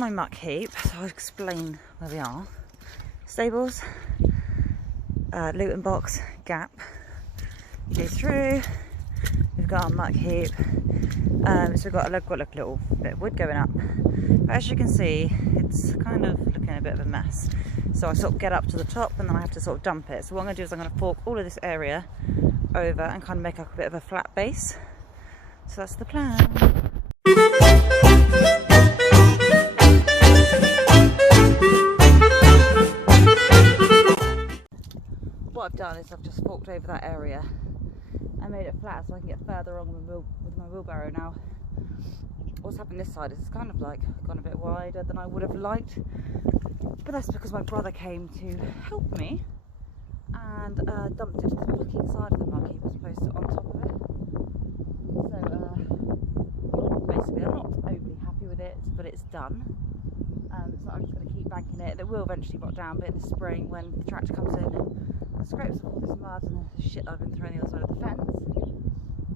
My muck heap, so I'll explain where we are. Stables, Luton box, gap. Go through. We've got our muck heap. So we've got a little bit of wood going up. But as you can see, it's kind of looking a bit of a mess. So I sort of get up to the top and then I have to sort of dump it. So what I'm going to do is I'm going to fork all of this area over and kind of make up a bit of a flat base. So that's the plan. What I've done is I've just forked over that area and made it flat so I can get further on with my wheelbarrow now. What's happened this side is it's kind of like gone a bit wider than I would have liked, but that's because my brother came to help me and dumped it to the fucking side of the muck heap as opposed to on top of it. So basically I'm not overly happy with it, but it's done. So I'm just going to keep banking it. It will eventually rot down, but in the spring when the tractor comes in and scrapes up all this mud and the shit I've been throwing the other side of the fence,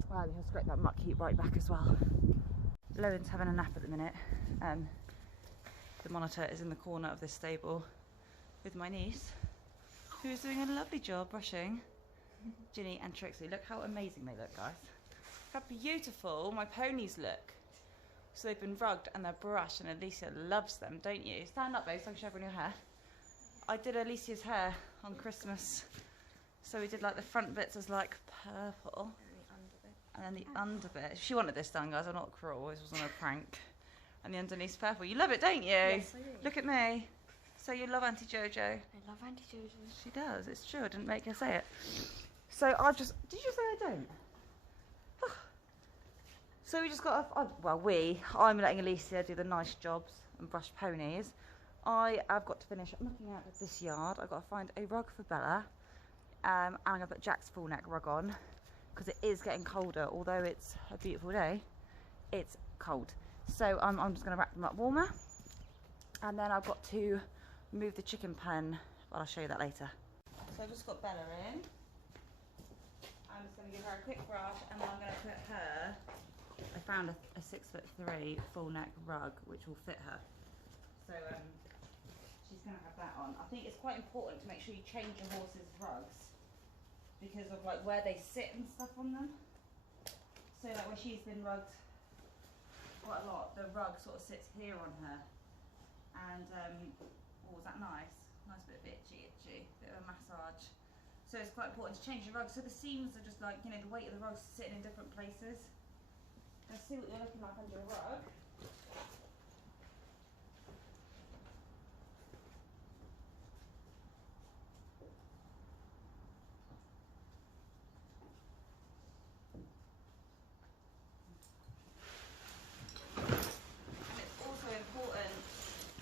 well, he'll scrape that muck heap right back as well. Lowen's having a nap at the minute. The monitor is in the corner of this stable with my niece, who is doing a lovely job brushing Ginny and Trixie. Look how amazing they look, guys. How beautiful my ponies look. So they've been rugged and they're brushed, and Alicia loves them, don't you? Stand up, babe, so I can show everyone your hair. I did Alicia's hair on Christmas. So we did like the front bits as like purple. And then the under bit. She wanted this done, guys. I'm not cruel. This wasn't a prank. And the underneath's purple. You love it, don't you? Yes, I do. Look at me. So you love Auntie Jojo. I love Auntie Jojo. She does. It's true. I didn't make her say it. So I've just... Did you say I don't? So we just got... I'm letting Alicia do the nice jobs and brush ponies. I have got to finish looking at this yard. I've got to find a rug for Bella. And I'm going to put Jack's full neck rug on, because it is getting colder. Although it's a beautiful day, it's cold. So I'm just going to wrap them up warmer, and then I've got to move the chicken pen, but I'll show you that later. So I've just got Bella in. I'm just going to give her a quick brush, and then I'm going to put her, I found a 6'3" full neck rug which will fit her. So she's going to have that on. I think it's quite important to make sure you change your horse's rugs, because of like where they sit and stuff on them. So like where she's been rugged quite a lot, the rug sort of sits here on her. And oh, was that nice? Nice bit of itchy, bit of a massage. So it's quite important to change your rug. So the seams are just like, you know, the weight of the rug's sitting in different places. Let's see what you're looking like under a rug.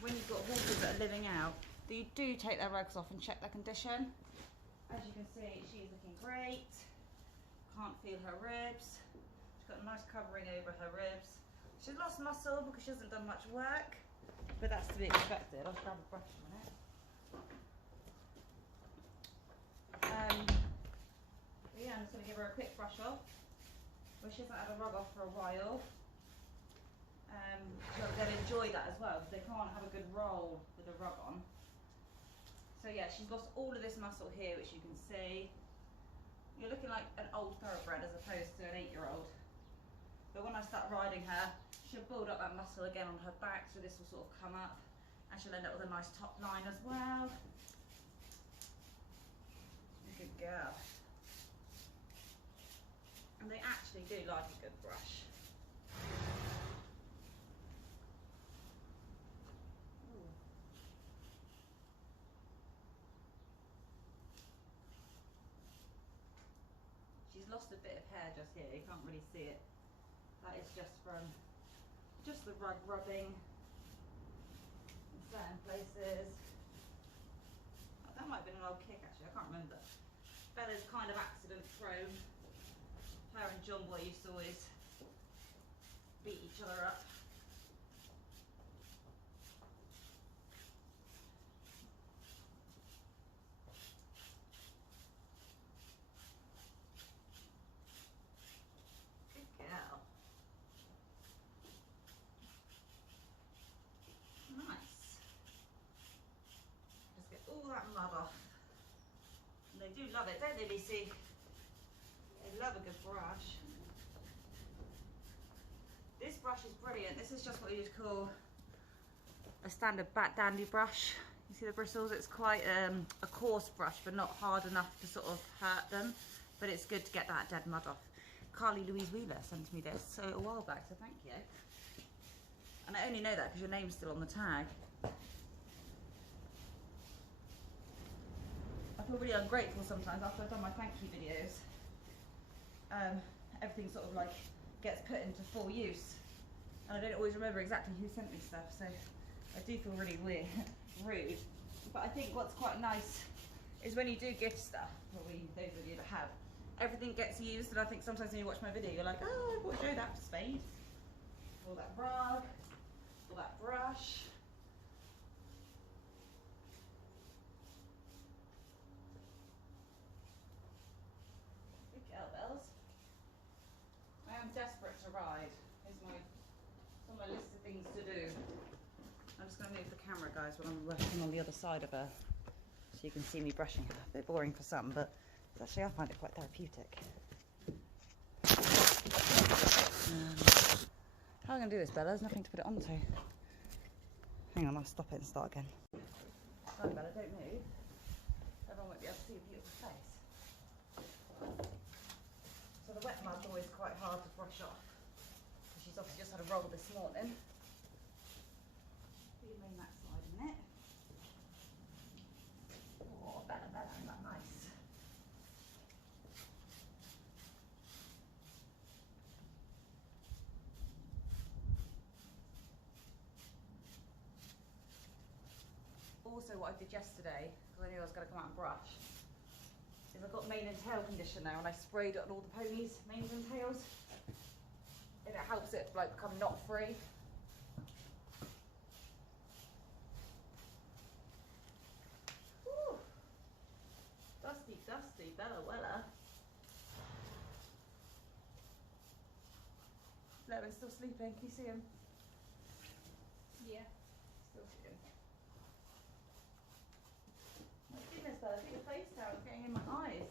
When you've got horses that are living out, that you do take their rugs off and check their condition. As you can see, she's looking great. Can't feel her ribs. She's got a nice covering over her ribs. She's lost muscle because she hasn't done much work, but that's to be expected. I'll grab a brush in a minute. Yeah, I'm just going to give her a quick brush off. Well, she hasn't had a rug off for a while. So they'll enjoy that as well, because they can't have a good roll with a rug on. So yeah, she's lost all of this muscle here, which you can see. You're looking like an old thoroughbred as opposed to an 8-year-old. But when I start riding her, she'll build up that muscle again on her back, so this will sort of come up, and she'll end up with a nice top line as well. Good girl. And they actually do like a good brush. She's lost a bit of hair just here, you can't really see it. That is just from just the rug rubbing in certain places. Oh, that might have been an old kick actually, I can't remember. Bella's kind of accident prone. Her and John Boy used to always beat each other up. They do love it, don't they, Lucy? They love a good brush. This brush is brilliant. This is just what you'd call a standard back dandy brush. You see the bristles? It's quite a coarse brush, but not hard enough to sort of hurt them. But it's good to get that dead mud off. Carly Louise Wheeler sent me this a while back, so thank you. And I only know that because your name's still on the tag. I feel really ungrateful sometimes after I've done my thank you videos. Everything sort of like gets put into full use. And I don't always remember exactly who sent me stuff, so I do feel really weird, rude. But I think what's quite nice is when you do gift stuff, those of you that have, everything gets used, and I think sometimes when you watch my video, you're like, oh, I bought Joe that spade, or that rug, or that brush. Good girl, Bells. I am desperate to ride. It's on my list of things to do. I'm just going to move the camera, guys, when I'm working on the other side of her, so you can see me brushing her. A bit boring for some, but actually I find it quite therapeutic. How am I going to do this, Bella? There's nothing to put it onto. Hang on, I'll stop it and start again. Sorry, Bella, don't move. Everyone won't be able to see a beautiful face. So the wet mud's always quite hard to brush off. She's obviously just had a roll this morning. Feeling that side in it. Oh, Bella, Bella, isn't that nice? Also, what I did yesterday, because I knew I was going to come out and brush, is I got mane and tail conditioner and I sprayed it on all the ponies' manes and tails. And it helps it like become knot free. Woo. Dusty, dusty, Bella Wella. Levin's still sleeping. Can you see him? Yeah. Still sleeping. My goodness, Bella, get your face down. It's getting in my eyes.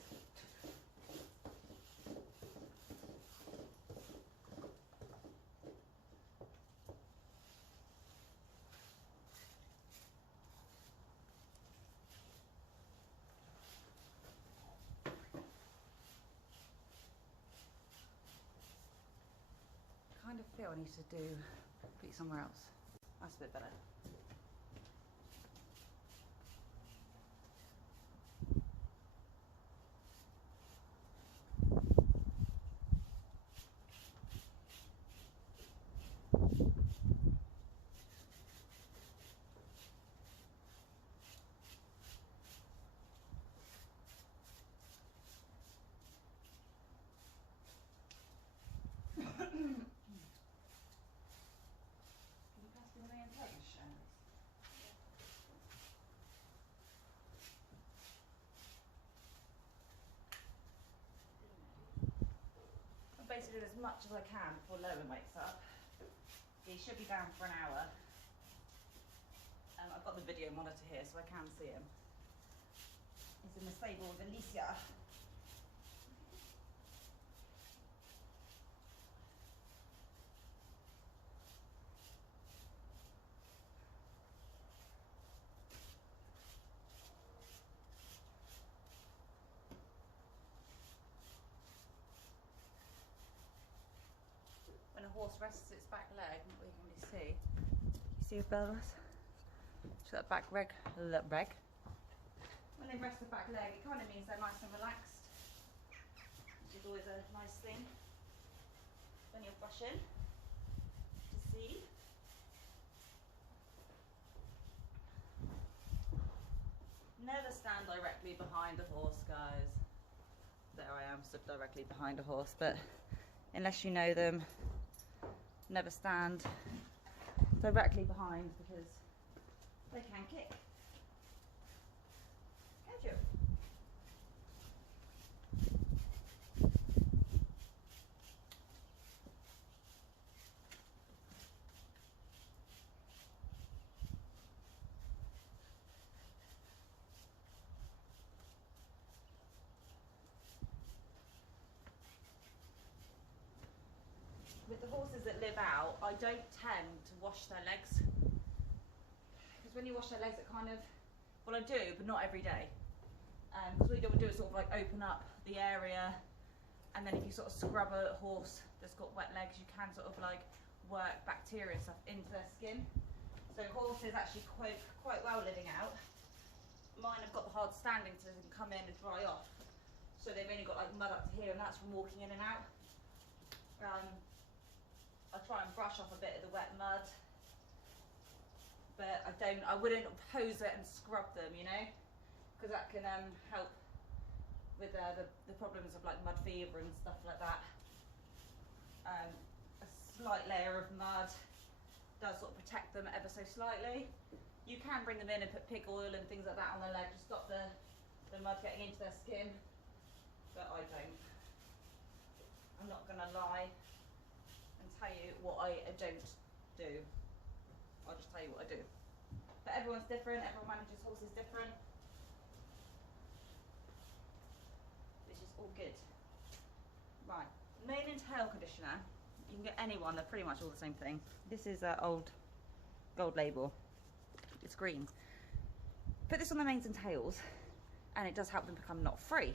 I kind of feel I need to do it somewhere else. That's a bit better. I'm basically doing as much as I can before Lowen wakes up. He should be down for an hour. I've got the video monitor here so I can see him. He's in the stable with Alicia. When a horse rests its back leg, what you can really see. You see a Bella's? So that back leg. When they rest the back leg, it kind of means they're nice and relaxed, which is always a nice thing when you're brushing to see. Never stand directly behind a horse, guys. There I am, stood directly behind a horse, but unless you know them, never stand directly behind because they can kick. Can't you? with the horses that live out, I don't tend to wash their legs. Because when you wash their legs, it kind of, well, I do, but not every day. Because what you don't want to do is sort of like open up the area, and then if you sort of scrub a horse that's got wet legs, you can sort of like work bacteria and stuff into their skin. So horses actually quite well living out. Mine have got the hard standing so they can come in and dry off. So they've only got like mud up to here, and that's from walking in and out. I try and brush off a bit of the wet mud, but I wouldn't hose it and scrub them, you know, because that can help with the problems of like mud fever and stuff like that. A slight layer of mud does sort of protect them ever so slightly. You can bring them in and put pig oil and things like that on their leg to stop the mud getting into their skin, but I don't. I'm not going to lie and tell you what I don't do. I'll just tell you what I do. But everyone's different, everyone manages horses different. This is all good. Right, mane and tail conditioner. You can get any one, they're pretty much all the same thing. This is old gold label. It's green. Put this on their manes and tails, and it does help them become knot-free.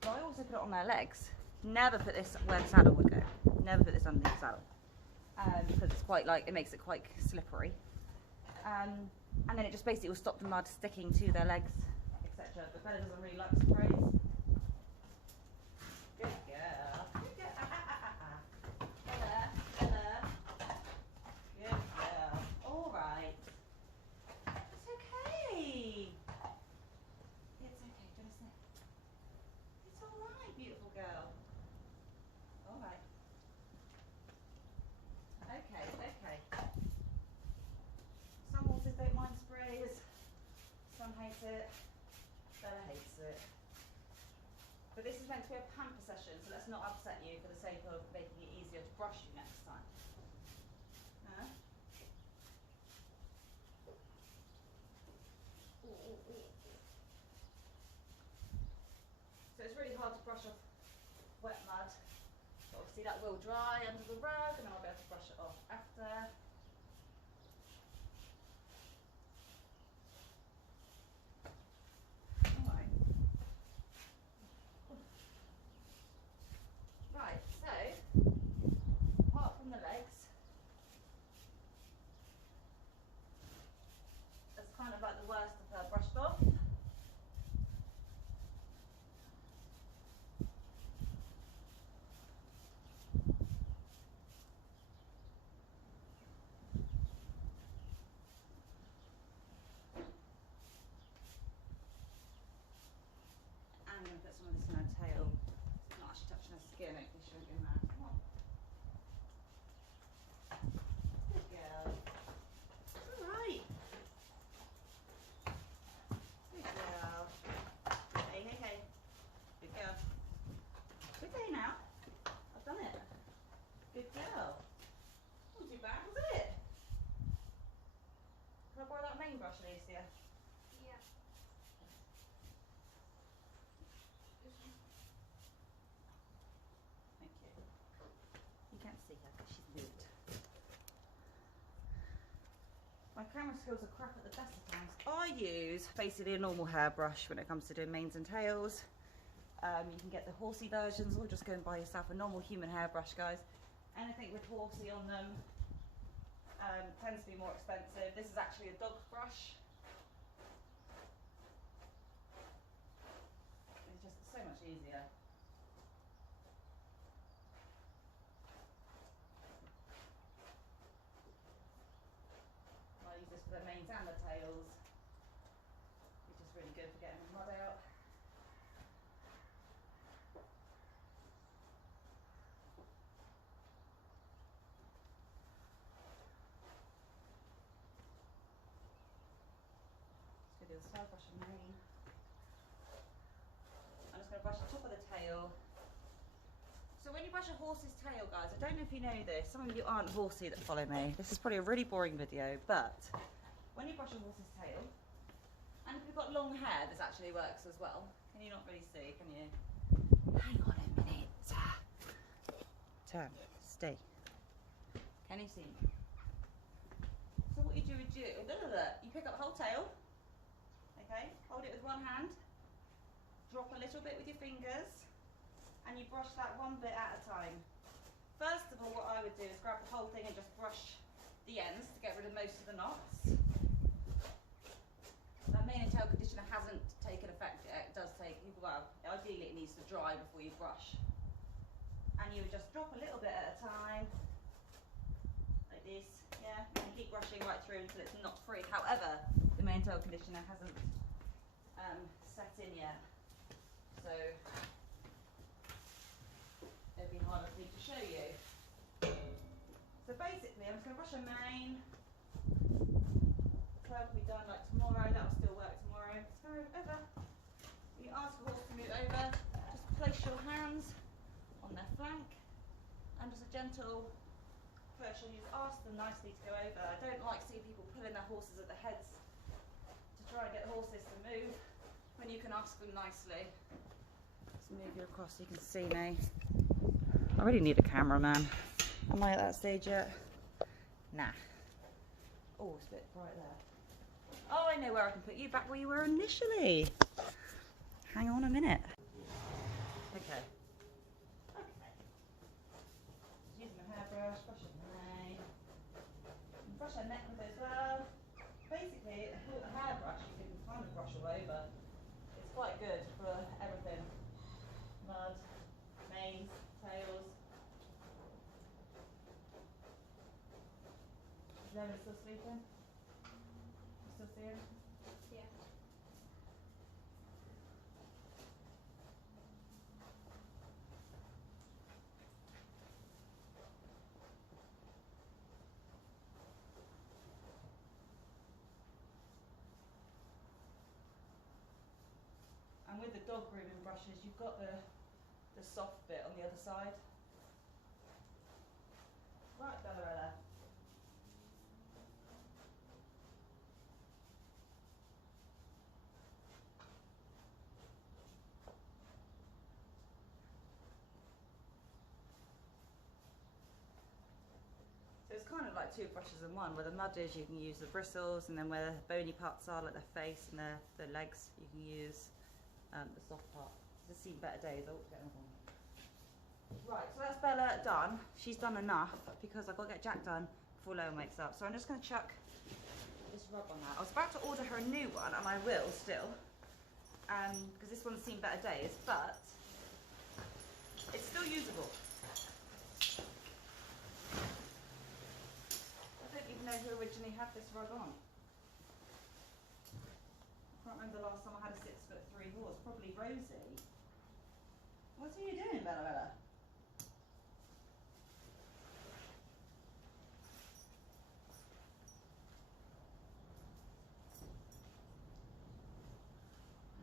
But I also put it on their legs. Never put this where the saddle would go. Never put this underneath the saddle. Because it's quite like, it makes it quite slippery. And then it just basically will stop the mud sticking to their legs, etc. But Bella doesn't really like sprays. Good girl. Good girl. Bella, Bella. Good girl. All right. It's okay. It's okay. Do you want to sniff? It's all right, beautiful girl. All right. Okay, okay. Some horses don't mind sprays, some hate it, Bella hates it. But this is meant to be a pamper session, so let's not upset you for the sake of making it easier to brush you next time. So it's really hard to brush off wet mud. But obviously that will dry under the rug, and then I'll be able to brush it off after. Right, so apart from the legs, that's kind of like the worst of her brushed off. I'm going to put some of this in her tail. It's not actually touching her skin, hopefully she won't get mad. Come on. Good girl. It's alright. Good girl. Hey, hey, hey. Good girl. Good day now. I've done it. Good girl. Wasn't too bad, was it? Can I borrow that main brush, Alicia? Yeah. Thank you. You can't see her because she's moved. My camera skills are crap at the best of times. I use basically a normal hairbrush when it comes to doing manes and tails. You can get the horsey versions, or just go and buy yourself a normal human hairbrush, guys. Anything with horsey on them tends to be more expensive. This is actually a dog brush. It's just so much easier. I use this for the manes and the tails, which is really good for getting the mud out. Just going to do the side brush on mane. I'm just going to brush the top of the tail. So when you brush a horse's tail, guys, I don't know if you know this, some of you aren't horsey that follow me. This is probably a really boring video, but when you brush a horse's tail, and if you've got long hair, this actually works as well. Can you not really see, can you? Hang on a minute. Turn, stay. Can you see me? So what you do is you pick up the whole tail, okay, hold it with one hand, drop a little bit with your fingers, and you brush that one bit at a time. First of all, what I would do is grab the whole thing and just brush the ends to get rid of most of the knots. That mane and tail conditioner hasn't taken effect yet. It does take, well, ideally it needs to dry before you brush. And you would just drop a little bit at a time, like this, yeah, and keep brushing right through until it's knot free. However, the mane and tail conditioner hasn't set in yet, so it'd be harder for me to show you. So basically, I'm just going to brush a mane. Tail can be done like tomorrow, that'll still work tomorrow. Just go over. You ask the horse to move over, just place your hands on their flank and just a gentle push, and you just ask them nicely to go over. I don't like seeing people pulling their horses at the heads to try and get the horses to move when you can ask them nicely. Let's move you across so you can see me. I really need a cameraman. Am I at that stage yet? Nah. Oh, it's a bit bright there. Oh, I know where I can put you, back where you were initially. Hang on a minute. Okay. Okay. Using my hairbrush, brush her mane. Brush her neck with it as well. Basically, with a hairbrush, you can kind of brush all over. It's quite good for everything. Mud, manes, tails. Is Lemon still sleeping? You still see him? Yeah. And with the dog grooming brushes, you've got the soft bit on the other side. Right, Bellarella. So it's kind of like two brushes in one. Where the mud is, you can use the bristles, and then where the bony parts are, like the face and the legs, you can use the soft part. It's seen better days. I ought to get another one. Right, so that's Bella done. She's done enough because I've got to get Jack done before Lowen wakes up. So I'm just going to chuck this rug on that. I was about to order her a new one, and I will still, because this one's seen better days, but it's still usable. I don't even know who originally had this rug on. I can't remember the last time I had a 6'3" horse. Probably Rosie. What are you doing, Bella?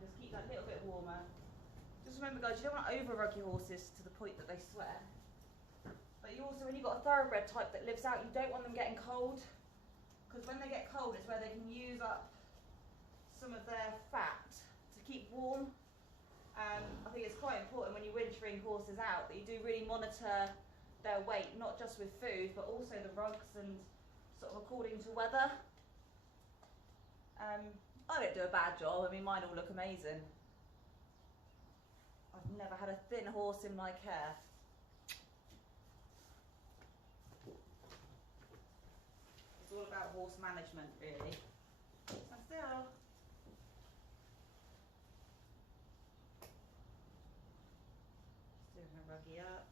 Just keep that little bit warmer. Just remember, guys, you don't want to over rug your horses to the point that they sweat. But you also, when you've got a thoroughbred type that lives out, you don't want them getting cold. Because when they get cold, it's where they can use up some of their fat to keep warm. I think it's quite important when you're wintering horses out that you do really monitor their weight, not just with food, but also the rugs and sort of according to weather. I don't do a bad job. I mean, mine all look amazing. I've never had a thin horse in my care. It's all about horse management, really. And still. Just doing her ruggy up.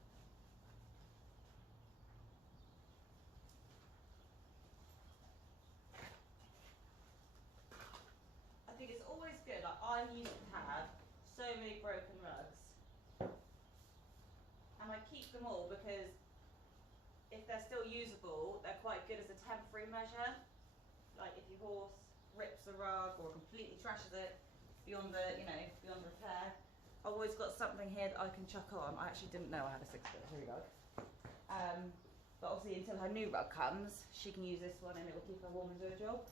I think it's always good. Like, I used to have so many broken rugs, and I keep them all because if they're still usable, they're quite good as a temporary measure. Like if your horse rips a rug or completely trashes it beyond repair, I've always got something here that I can chuck on. I actually didn't know I had a 6'3" rug. But obviously until her new rug comes, she can use this one and it will keep her warm and do a job.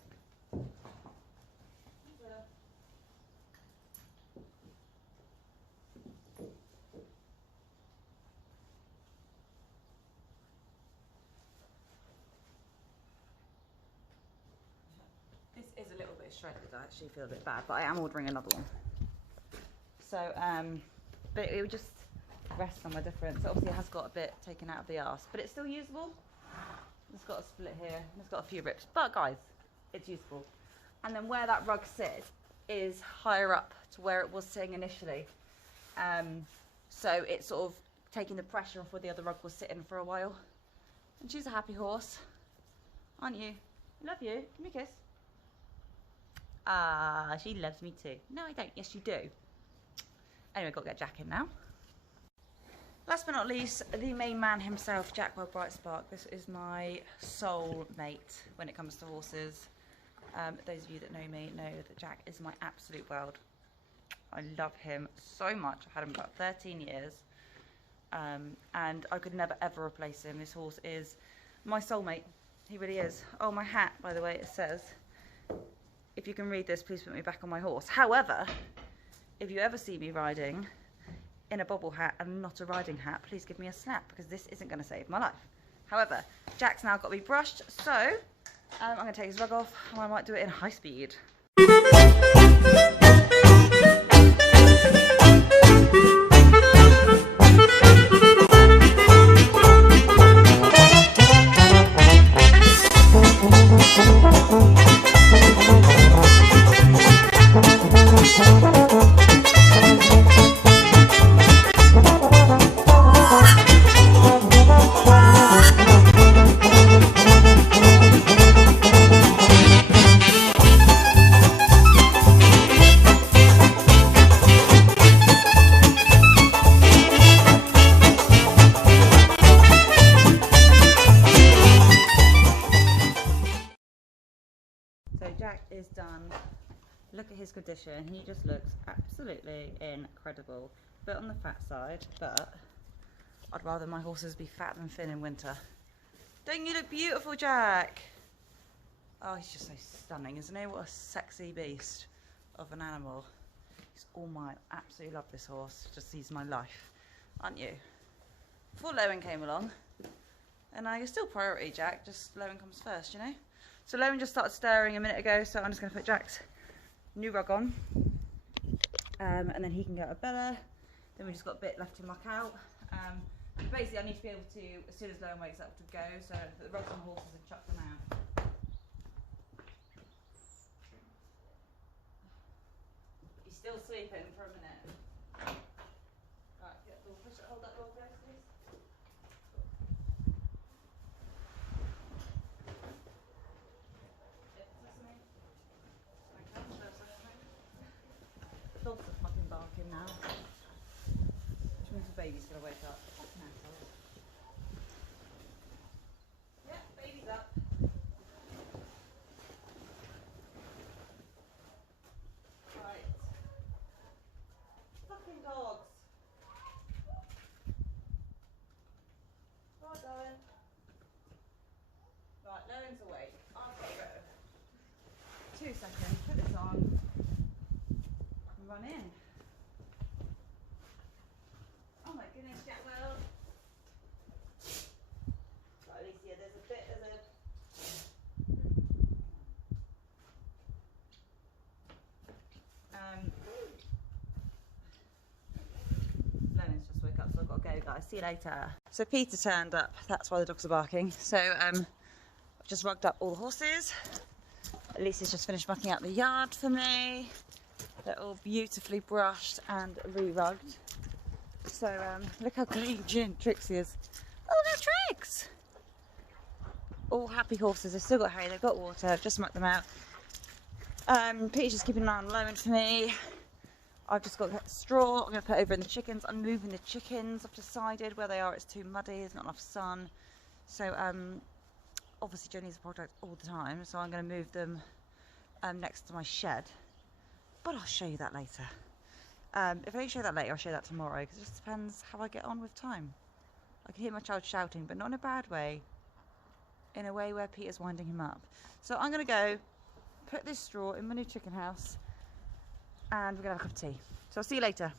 bit shredded. I actually feel a bit bad, but I am ordering another one. So, but it would just rest on my difference. So obviously it has got a bit taken out of the arse, but it's still usable. It's got a split here, and it's got a few rips, but guys, it's usable. And then where that rug sits is higher up to where it was sitting initially. So it's sort of taking the pressure off where the other rug was sitting for a while. And she's a happy horse, aren't you? I love you. Give me a kiss. Ah, she loves me too. No, I don't. Yes, you do. Anyway, got to get Jack in now. Last but not least, the main man himself, Jack Bright Spark. This is my soul mate when it comes to horses. Those of you that know me know that Jack is my absolute world. I love him so much. I've had him about 13 years. And I could never ever replace him. This horse is my soulmate. He really is. Oh, my hat, by the way, it says, if you can read this, please put me back on my horse. However, if you ever see me riding in a bobble hat and not a riding hat, please give me a snap, because this isn't going to save my life. However, Jack's now got to be brushed, so I'm going to take his rug off, and I might do it in high speed. So Jack is done. Look at his condition. He just looks absolutely incredible. Bit on the fat side, but I'd rather my horses be fat than thin in winter. Don't you look beautiful, Jack? Oh, he's just so stunning, isn't he? What a sexy beast of an animal. He's all mine. Absolutely love this horse. Just he's my life, aren't you? Before Lowen came along, and you're still priority, Jack. Just Lowen comes first, you know. So Lowen just started stirring a minute ago, so I'm just going to put Jack's new rug on, and then he can go to Bella. Then we just got a bit left to muck out. Basically, I need to be able to, as soon as Lowen wakes up, to go. So I put the rugs on the horses and chuck them out. He's still sleeping for a minute. Right, get the door, push it, hold that door close, please. Dogs are fucking barking now. Which means the baby's gonna wake up. Yeah, baby's up. Right. Fucking dogs. Right, Lowen. Right, Lowen's awake. I've got to go. 2 seconds, put this on. Run in. Oh my goodness, Jack, well. Right, Alicia, there's a bit of a... Lowen's just woke up, so I've got to go, guys. See you later. So Peter turned up. That's why the dogs are barking. So I've just rugged up all the horses. Alicia's just finished mucking out the yard for me. They're all beautifully brushed and re-rugged. So look how clean Trixie is. Oh, look at Trix! All happy horses. They've still got hay, they've got water. I've just mucked them out. Peter's just keeping an eye on Lowen for me. I've just got straw. I'm going to put over in the chickens. I'm moving the chickens. I've decided where they are. It's too muddy. There's not enough sun. So obviously Joe needs a project all the time. So I'm going to move them next to my shed. But I'll show you that later. If I don't show that later, I'll show that tomorrow, because it just depends how I get on with time. I can hear my child shouting, but not in a bad way. In a way where Peter's winding him up. So I'm going to go put this straw in my new chicken house, and we're going to have a cup of tea. So I'll see you later.